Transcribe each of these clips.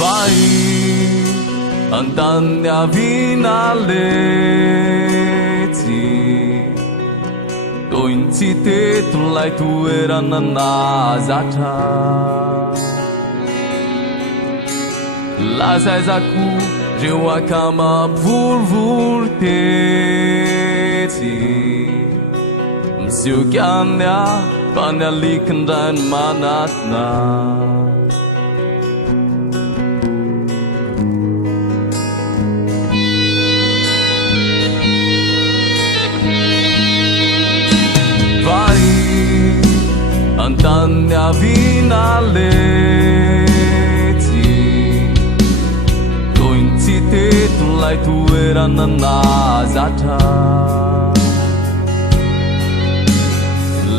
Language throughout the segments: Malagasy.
Vai andando vinaleti Dointi tulai tu era nanazata Lazai zaku Rewa kama vulvulteti Msiukianya Panalikandan manatna Antanya vinaleti Dointi tulai tu era nanazata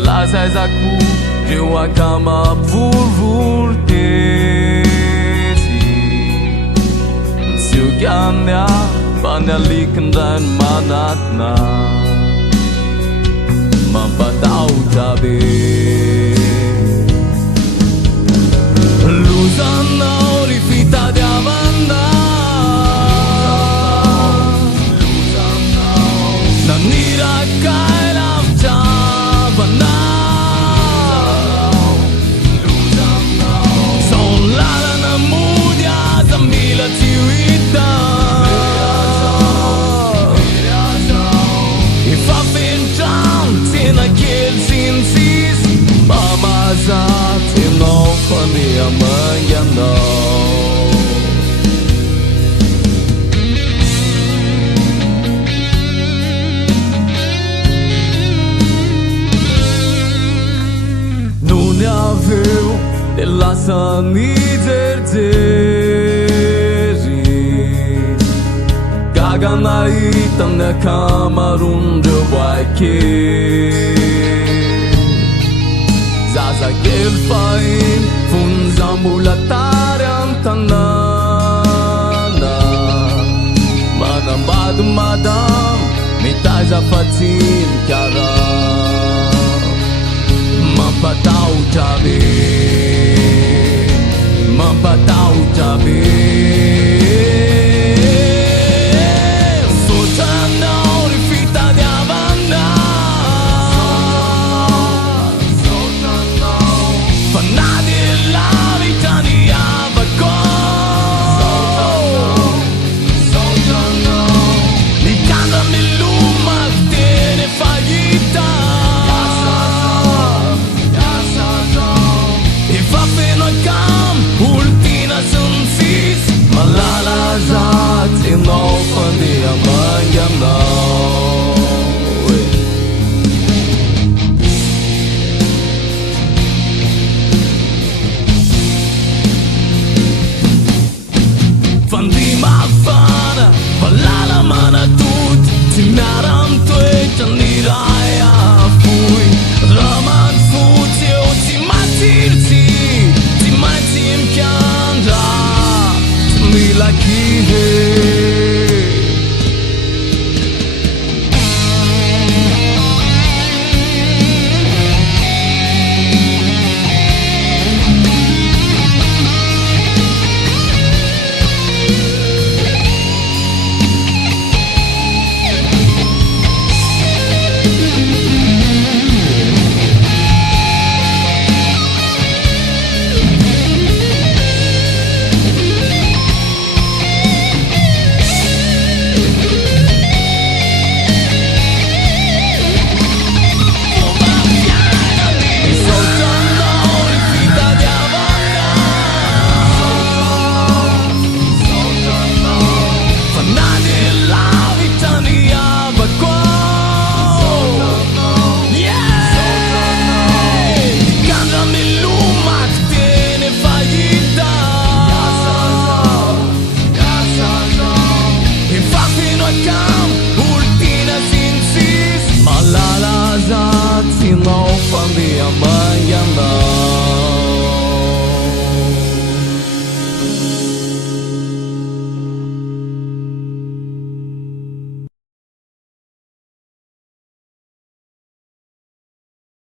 Lazai zaku rewa kama vulvulteti Msiukianya panalikandan manatna Mampatau tabi Luzana orifita di avanda Nanira kai lavchavana Solala na mudia zamila tiwita If I've been down naquele sinsis Mamazat e não família amanhã não Nunia viu de la sanizerderi Gaganait na kamarun de waike Zazagel fain funzambulatariam tanana Manambad madam mitai zafatin karam Mampatau tabi Mampatau tabi Malalazat e não fandi amanhã não Fandi mafana Valala mana tut Tinaram tuet Niraya fui Raman futio Timatirti Timatim kandra Milaki Ultina sinsis Malalazat sinong